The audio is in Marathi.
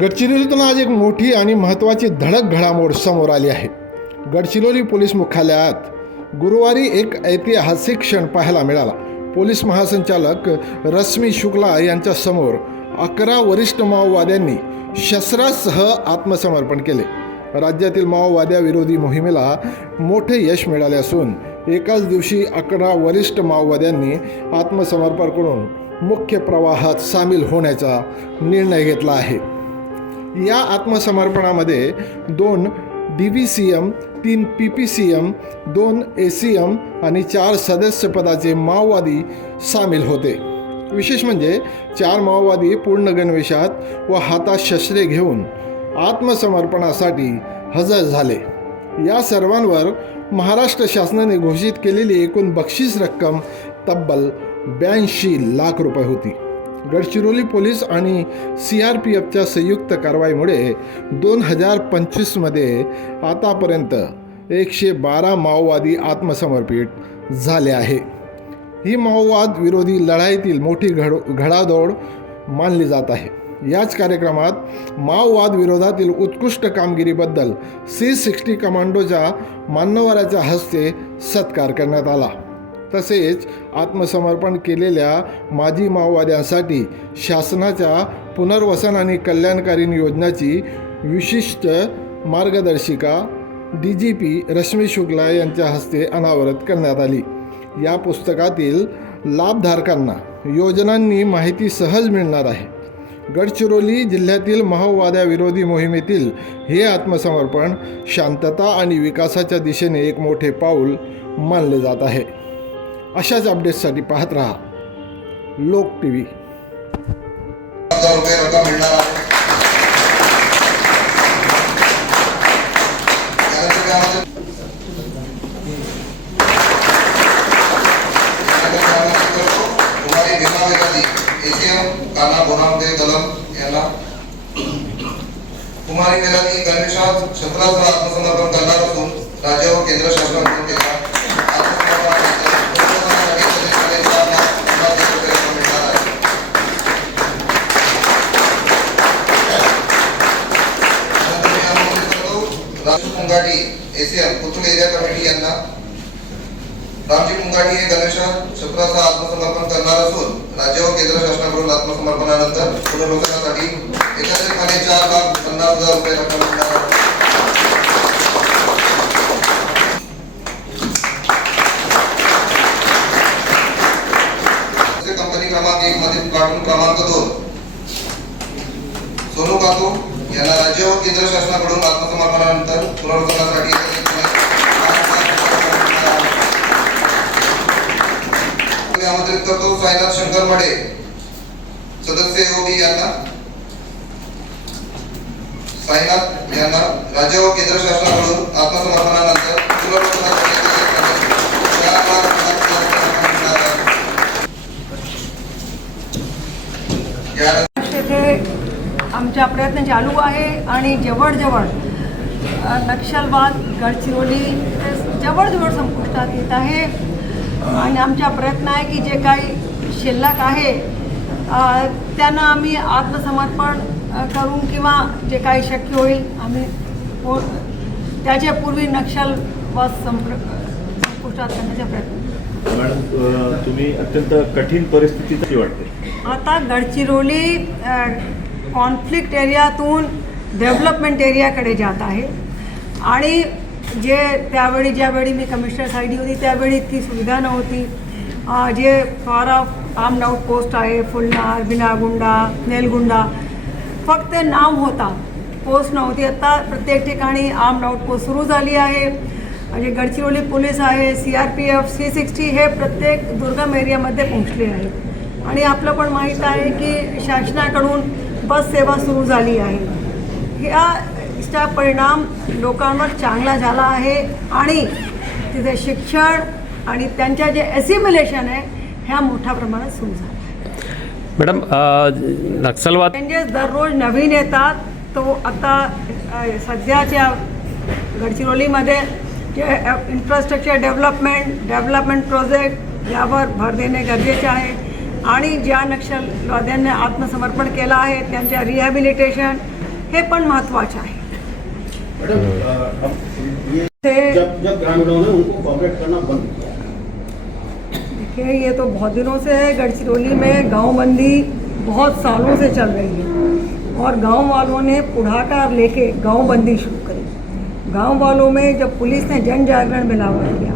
गडचिरोलीतून आज एक मोठी आणि महत्त्वाची धडक घडामोड समोर आली आहे. गडचिरोली पोलीस मुख्यालयात गुरुवारी एक ऐतिहासिक क्षण पाहायला मिळाला. पोलीस महासंचालक रश्मी शुक्ला यांच्यासमोर अकरा वरिष्ठ माओवाद्यांनी शस्त्रासह आत्मसमर्पण केले. राज्यातील माओवाद्याविरोधी मोहिमेला मोठे यश मिळाले असून एकाच दिवशी अकरा वरिष्ठ माओवाद्यांनी आत्मसमर्पण करून मुख्य प्रवाहात सामील होण्याचा निर्णय घेतला आहे. या आत्मसमर्पणामध्ये दोन डी व्ही सी एम तीन पी पी सी एम दोन ए सी एम आणि चार सदस्यपदाचे माओवादी सामील होते. विशेष म्हणजे चार माओवादी पूर्ण गणवेशात व हातात शस्त्रे घेऊन आत्मसमर्पणासाठी हजर झाले. या सर्वांवर महाराष्ट्र शासनाने घोषित केलेली एकूण बक्षीस रक्कम तब्बल ब्याऐंशी लाख रुपये होती. गडचिरोली पोलीस आणि सी आर पी एफच्या संयुक्त कारवाईमुळे दोन हजार पंचवीसमध्ये आतापर्यंत एकशे बारा माओवादी आत्मसमर्पित झाले आहे. ही माओवाद विरोधी लढाईतील मोठी घड घडादौड मानली जात आहे. याच कार्यक्रमात माओवाद विरोधातील उत्कृष्ट कामगिरीबद्दल सी सिक्स्टी कमांडोच्या मान्यवराच्या हस्ते सत्कार करण्यात आला. तसेच आत्मसमर्पण केलेल्या माजी माओवाद्यांसाठी शासनाच्या पुनर्वसन आणि कल्याणकारी योजनाची विशिष्ट मार्गदर्शिका D G P Rashmi Shukla यांच्या हस्ते अनावरत करण्यात आली. या पुस्तकातील लाभधारकांना योजनांनी माहिती सहज मिळणार आहे. गडचिरोली जिल्ह्यातील माओवाद्याविरोधी मोहिमेतील हे आत्मसमर्पण शांतता आणि विकासाच्या दिशेने एक मोठे पाऊल मानले जात आहे. अशाच अपडेट्ससाठी पाहत राहा. लोक टी व्ही रुपये रक्कम मिळणार आहे. कुमारी भीमा गणेशात शस्त्रास्त्र आत्मसमर्पण करणार असून राज्य व केंद्र शासनाकडून केला. Ramji Raju Mungati ACM Putul area committee यांना रामजी मुंगाटी हे गणेशा शस्त्राचा आत्मसमर्पण करणार असून राज्य व केंद्र शासनाकडून आत्मसमर्पणानंतर पुनर्वसनासाठी एकत्रितपणे चार लाख पन्नास हजार रुपये रक्कम मिळणार क्रमांक एक मधील कार्टून क्रमांक दोन. सोनू कातू यांना राज्य व केंद्र शासनाकडून आत्मसमर्पणानंतर मी करतो साईनाथ शंकर मडे. सदस्य योगी यांना. साईनाथ यांना राज्य व केंद्र शासनाकडून आत्मसमर्पणानंतर आमच्या प्रयत्न चालू आहे आणि जवळजवळ नक्षलवाद गडचिरोली जवळजवळ संपुष्टात येत आहे. आणि आमचा प्रयत्न आहे की जे काही शिल्लक आहे त्यांना आम्ही आत्मसमर्पण करून किंवा जे काही शक्य होईल आम्ही हो त्याच्या पूर्वी नक्षलवाद संप्र संपुष्टात करण्याचा प्रयत्न मॅडम तुम्ही अत्यंत कठीण परिस्थितीत कशी वाटते? आता गडचिरोली कॉन्फ्लिक्ट एरियातून डेव्हलपमेंट एरियाकडे जात आहे. आणि जे त्यावेळी ज्यावेळी मी कमिशनर साईडी होती त्यावेळी इतकी सुविधा नव्हती. जे फार ऑफ आर्म्ड आउट पोस्ट आहे फुलणार बिनागुंडा नेलगुंडा फक्त नाव होता. पोस्ट नव्हती. आता प्रत्येक ठिकाणी आर्म्ड आउट पोस्ट सुरू झाली आहे. म्हणजे गडचिरोली पोलीस आहे C R P F C sixty हे प्रत्येक दुर्गम एरियामध्ये पोहोचले आहे आणि आपलं पण माहीत आहे की शासनाकडून बस सेवा सुरू झाली आहे. ह्या याचा परिणाम लोकांवर चांगला झाला आहे आणि तिथे शिक्षण आणि त्यांच्या जे एसिम्युलेशन आहे ह्या मोठ्या प्रमाणात सुरू झालं मॅडम नक्षलवाद चेंजेस दररोज नवीन येतात. तो आता सध्याच्या गडचिरोलीमध्ये जे इन्फ्रास्ट्रक्चर डेव्हलपमेंट डेव्हलपमेंट प्रोजेक्ट यावर भर देणे गरजेचे आहे. आणि ज्या नक्षलवाद्यांनी आत्मसमर्पण केलं आहे त्यांच्या रिहॅबिलिटेशन हे पण महत्त्वाचं आहे. जब जब ग्रामीणों ने उनको कॉपरेट करना बंद किया। देखिए ये तो बहुत दिनों से है गढ़चिरौली में गाँव बंदी बहुत सालों से चल रही है। और गाँव वालों ने पुढ़ाकार लेके गाँव बंदी शुरू करी। गाँव वालों में जब पुलिस ने जन जागरण में लावा किया